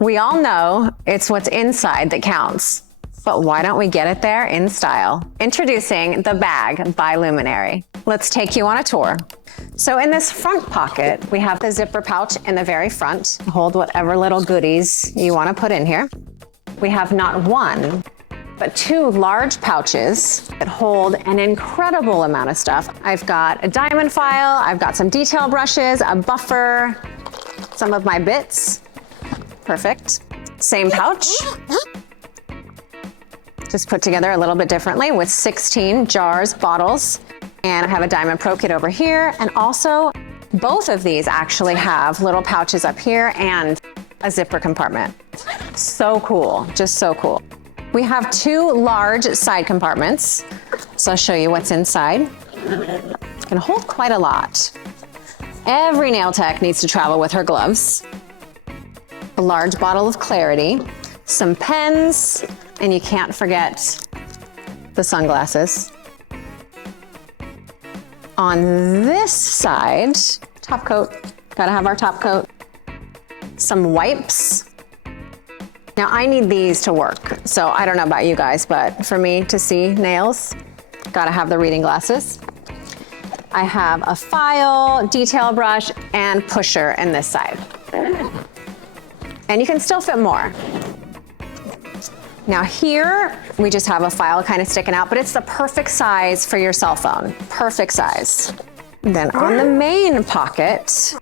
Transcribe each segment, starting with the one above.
We all know it's what's inside that counts, but why don't we get it there in style? Introducing the bag by Luminary. Let's take you on a tour. So in this front pocket, we have the zipper pouch in the very front. Hold whatever little goodies you want to put in here. We have not one, but two large pouches that hold an incredible amount of stuff. I've got a diamond file, I've got some detail brushes, a buffer, some of my bits. Perfect. Same pouch. Just put together a little bit differently with 16 jars, bottles. And I have a diamond pro kit over here. And also both of these actually have little pouches up here and a zipper compartment. So cool, just so cool. We have two large side compartments. So I'll show you what's inside. It can hold quite a lot. Every nail tech needs to travel with her gloves. A large bottle of clarity, some pens, and you can't forget the sunglasses. On this side, top coat, gotta have our top coat. Some wipes. Now I need these to work, so I don't know about you guys, but for me to see nails, gotta have the reading glasses. I have a file, detail brush, and pusher in this side. And you can still fit more. Now here, we just have a file kind of sticking out, but it's the perfect size for your cell phone. Perfect size. Then on the main pocket,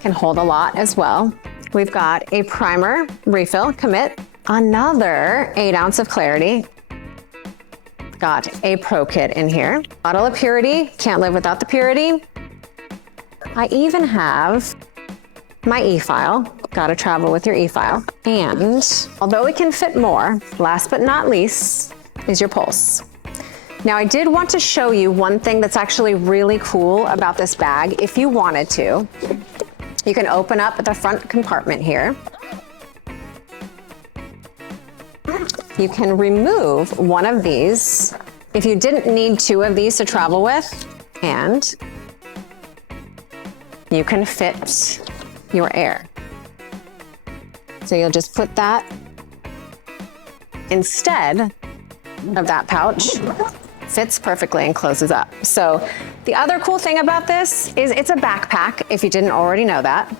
can hold a lot as well. We've got a primer refill commit, another 8 ounce of clarity. Got a pro kit in here. Bottle of purity, can't live without the purity. I even have my e-file, gotta travel with your e-file. And although it can fit more, last but not least is your pulse. Now I did want to show you one thing that's actually really cool about this bag. If you wanted to, you can open up the front compartment here. You can remove one of these if you didn't need 2 of these to travel with, and you can fit your air. So you'll just put that instead of that pouch. Fits perfectly and closes up. So the other cool thing about this is it's a backpack, if you didn't already know that.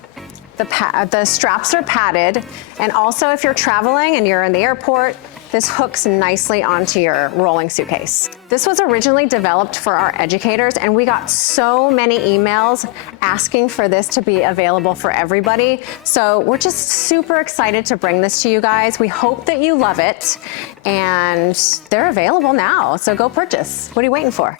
The straps are padded, and also if you're traveling and you're in the airport, this hooks nicely onto your rolling suitcase. This was originally developed for our educators, and we got so many emails asking for this to be available for everybody. So we're just super excited to bring this to you guys. We hope that you love it, and they're available now. So go purchase. What are you waiting for?